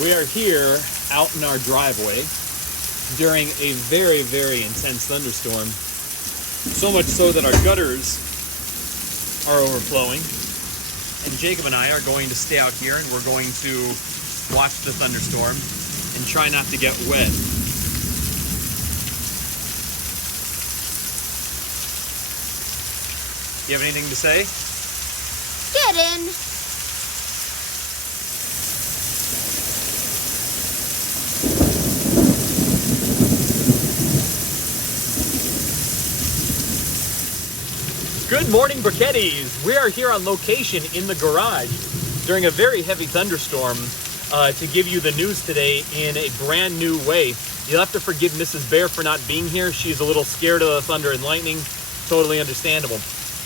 We are here out in our driveway during a very, very intense thunderstorm. So much so that our gutters are overflowing. And Jacob and I are going to stay out here and we're going to watch the thunderstorm and try not to get wet. You have anything to say? Get in. Good morning, Briquettis. We are here on location in the garage during a very heavy thunderstorm to give you the news today in a brand new way. You'll have to forgive Mrs. Bear for not being here. She's a little scared of the thunder and lightning. Totally understandable.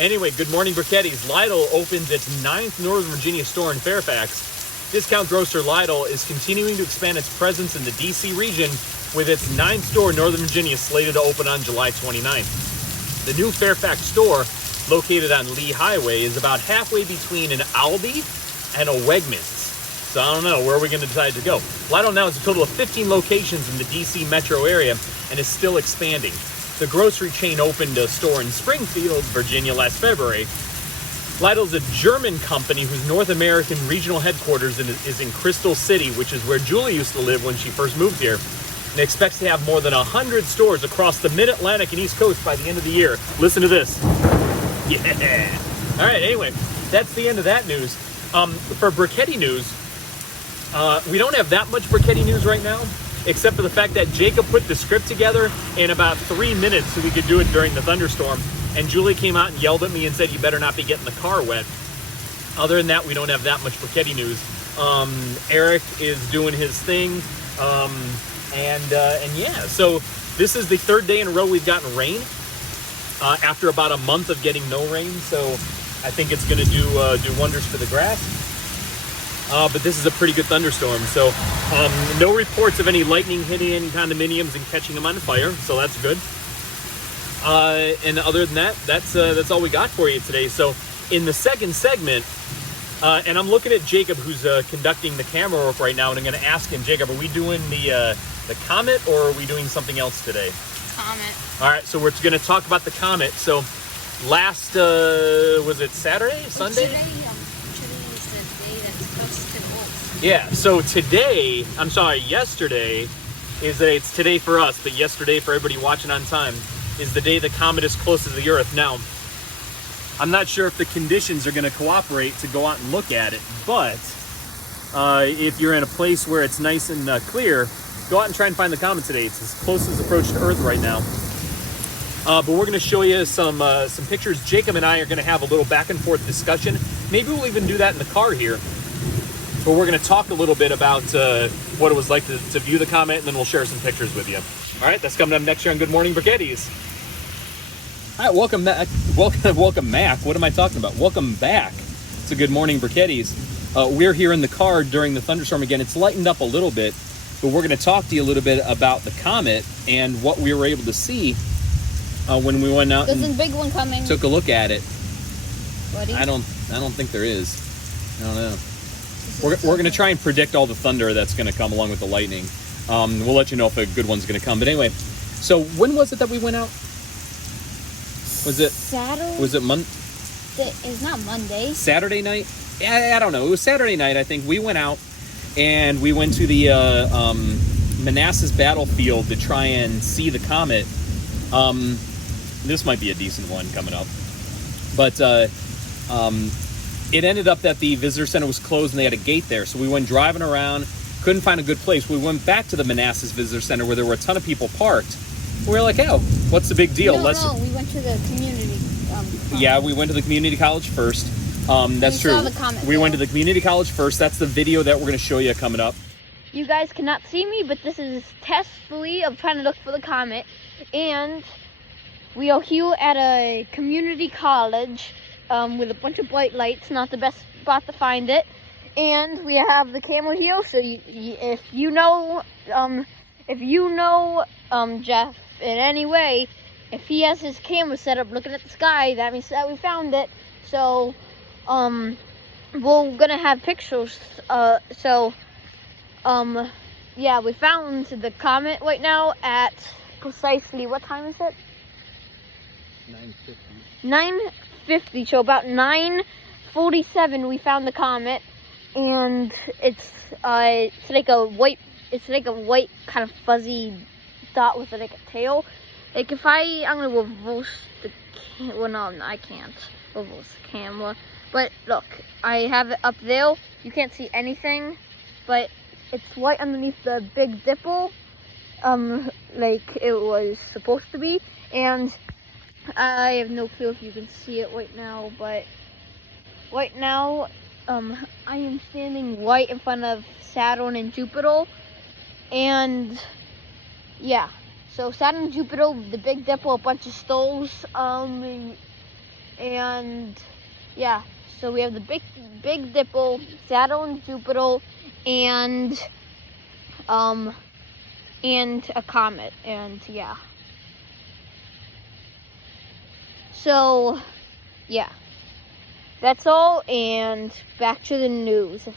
Anyway, good morning, Briquettis. Lidl opens its 9th Northern Virginia store in Fairfax. Discount grocer Lidl is continuing to expand its presence in the DC region with its 9th store in Northern Virginia slated to open on July 29th. The new Fairfax store, located on Lee Highway, is about halfway between an Aldi and a Wegmans. So I don't know, where are we going to decide to go? Lidl now has a total of 15 locations in the DC metro area and is still expanding. The grocery chain opened a store in Springfield, Virginia last February. Lidl is a German company whose North American regional headquarters is in Crystal City, which is where Julie used to live when she first moved here. And expects to have more than 100 stores across the Mid-Atlantic and East Coast by the end of the year. Listen to this. Yeah. All right, anyway, that's the end of that news. For Briquetti news, we don't have that much Briquetti news right now, except for the fact that Jacob put the script together in about 3 minutes so we could do it during the thunderstorm. And Julie came out and yelled at me and said, you better not be getting the car wet. Other than that, we don't have that much Briquetti news. Eric is doing his thing. And yeah, so this is the third day in a row we've gotten rain. After about a month of getting no rain, so I think it's going to do wonders for the grass. But this is a pretty good thunderstorm, so no reports of any lightning hitting any condominiums and catching them on fire, so that's good. And other than that, that's all we got for you today. So in the second segment, and I'm looking at Jacob, who's conducting the camera work right now, and I'm going to ask him, Jacob, are we doing the comet or are we doing something else today? Comet. All right, so we're going to talk about the comet. So last, was it Saturday, Sunday? Today is the day that's supposed to go. Yeah, so today, yesterday, it's today for us, but yesterday for everybody watching on time, is the day the comet is closest to the Earth. Now, I'm not sure if the conditions are going to cooperate to go out and look at it, but if you're in a place where it's nice and clear, go out and try and find the comet today. It's its closest approach to Earth right now. But we're going to show you some pictures. Jacob and I are going to have a little back and forth discussion. Maybe we'll even do that in the car here. But we're going to talk a little bit about what it was like to view the comet, and then we'll share some pictures with you. All right, that's coming up next year on Good Morning Briquettis. All right, welcome back. Welcome Mac. What am I talking about? Welcome back to Good Morning Briquettis. We're here in the car during the thunderstorm again. It's lightened up a little bit. But we're going to talk to you a little bit about the comet and what we were able to see when we went out There's a big one coming. Took a look at it. Buddy? I don't think there is. I don't know. We're going to try and predict all the thunder that's going to come along with the lightning. We'll let you know if a good one's going to come. But anyway, so when was it that we went out? Was it Saturday? Was it It's not Monday. Saturday night? Yeah, I don't know. It was Saturday night, I think. We went out. And we went to the Manassas battlefield to try and see the comet. This might be a decent one coming up. But it ended up that the visitor center was closed and they had a gate there. So we went driving around, couldn't find a good place. We went back to the Manassas visitor center where there were a ton of people parked. We were like, oh, what's the big deal? No, we went to the community Yeah, we went to the community college first. That's true. We went to the community college first. That's the video that we're going to show you coming up. You guys cannot see me, but this is testfully of trying to look for the comet. And we are here at a community college with a bunch of bright lights. Not the best spot to find it. And we have the camera here, so if you know Jeff in any way, if he has his camera set up looking at the sky, that means that we found it. So we're gonna have pictures. So Yeah, we found the comet right now at precisely, what time is it? 9:50. 9:50. So about 9:47 we found the comet, and it's like a white kind of fuzzy dot with like a tail. Like if I'm gonna reverse the well, no, I can't reverse the camera. But look, I have it up there. You can't see anything, but it's right underneath the Big Dipper, like it was supposed to be. And I have no clue if you can see it right now, but right now, I am standing right in front of Saturn and Jupiter, and yeah. So Saturn and Jupiter, the Big Dipper, a bunch of stars, and yeah. So we have the Big Dipper, Saturn, Jupiter, and a comet, and yeah. So yeah, that's all, and back to the news. If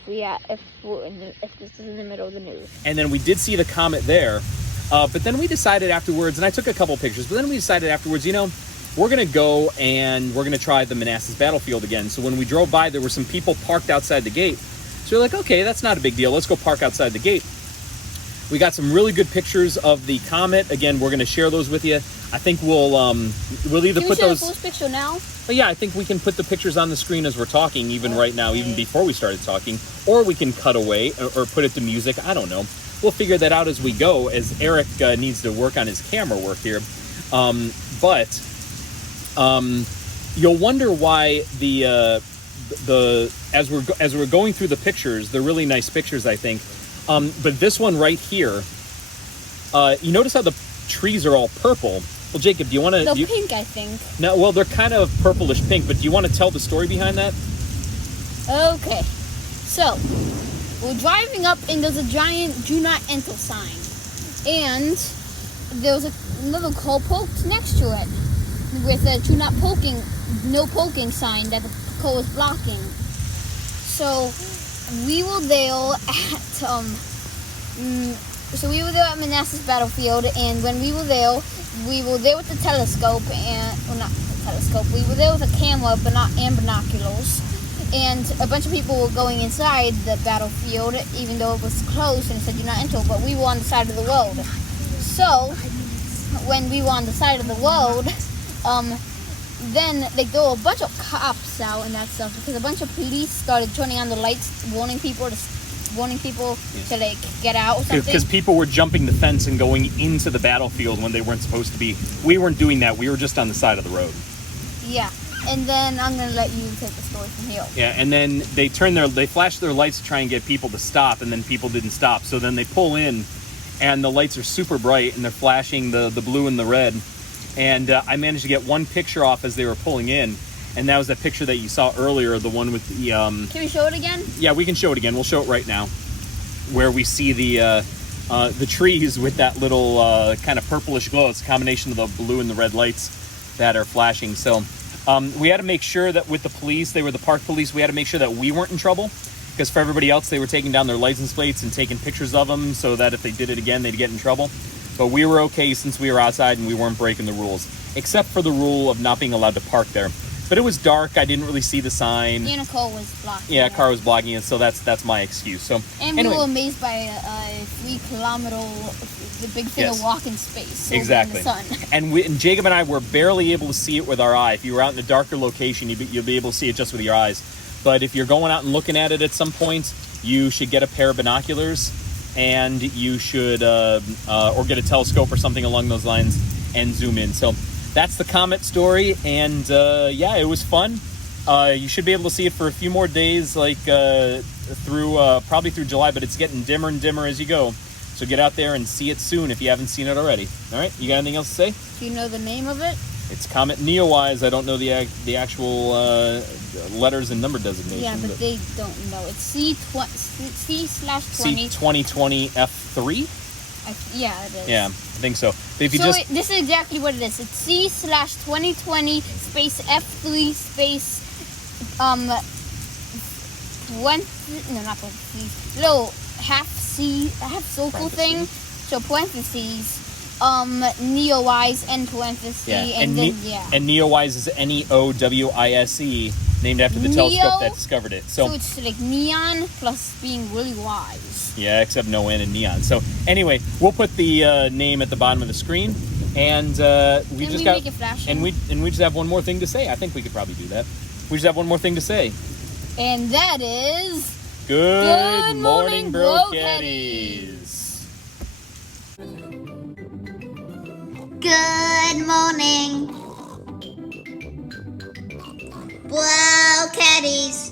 this is in the middle of the news. And then we did see the comet there, but then we decided afterwards, and I took a couple pictures, but then we decided afterwards, we're going to go and we're going to try the Manassas battlefield again. So when we drove by, there were some people parked outside the gate. So we're like, okay, that's not a big deal. Let's go park outside the gate. We got some really good pictures of the comet. Again, we're going to share those with you. I think we'll either put those. Can we show the first picture now? But yeah, I think we can put the pictures on the screen as we're talking, even right now, even before we started talking, or we can cut away or put it to music. I don't know. We'll figure that out as we go, as Eric needs to work on his camera work here. But you'll wonder why as we're going through the pictures, they're really nice pictures, I think. But this one right here, you notice how the trees are all purple. Well, Jacob, do you want to? They're pink, I think. No, well, they're kind of purplish pink, but do you want to tell the story behind that? Okay, so we're driving up, and there's a giant "Do Not Enter" sign, and there's another car parked next to it with a "Do Not Poking," no poking sign that the car was blocking. So we were there at Manassas battlefield, and when we were there with the telescope, not the telescope, we were there with a camera and binoculars, and a bunch of people were going inside the battlefield, even though it was closed and it said "Do not enter," but we were on the side of the road. So when we were on the side of the road, then there were a bunch of cops out and that stuff, because a bunch of police started turning on the lights, warning people to like get out or something. Because people were jumping the fence and going into the battlefield when they weren't supposed to be. We weren't doing that. We were just on the side of the road. Yeah, and then I'm gonna let you take the story from here. Yeah, and then they flashed their lights to try and get people to stop, and then people didn't stop. So then they pull in, and the lights are super bright, and they're flashing the blue and the red. And I managed to get one picture off as they were pulling in, and that was that picture that you saw earlier, the one with the... Can we show it again? Yeah, we can show it again. We'll show it right now, where we see the trees with that little kind of purplish glow. It's a combination of the blue and the red lights that are flashing. So we had to make sure that with the police, they were the park police, we had to make sure that we weren't in trouble, because for everybody else, they were taking down their license plates and taking pictures of them so that if they did it again, they'd get in trouble. But we were okay since we were outside and we weren't breaking the rules, except for the rule of not being allowed to park there. But it was dark. I didn't really see the sign. And a car was blocking it. A car was blocking it, so that's my excuse. So and anyway. We were amazed by a 3-kilometer, the big thing of walking space. Exactly. In the sun. And Jacob and I were barely able to see it with our eye. If you were out in a darker location, you'll be able to see it just with your eyes. But if you're going out and looking at it at some point, you should get a pair of binoculars, and you should or get a telescope or something along those lines and zoom in. So that's the comet story, and yeah, it was fun. You should be able to see it for a few more days, like probably through July, but it's getting dimmer and dimmer as you go. So get out there and see it soon if you haven't seen it already. All right, you got anything else to say? Do you know the name of it? It's Comet Neowise. I don't know the actual letters and number designation. Yeah, but they don't know. It's C/20. C2020 F3? Yeah, it is. Yeah, I think so. But if you this is exactly what it is. It's C/2020 space F3 space 20. No, not 20. No, half circle thing. Parentheses. So parentheses, Neowise and parentheses, and then And Neowise is Neowise, named after the telescope that discovered it. So it's like neon plus being really wise. Yeah, except no N in neon. So anyway, we'll put the name at the bottom of the screen, and we make it flashing. and we just have one more thing to say. I think we could probably do that. We just have one more thing to say. And that is Good morning, Bro-Caddies. Good morning, Bro-Caddies.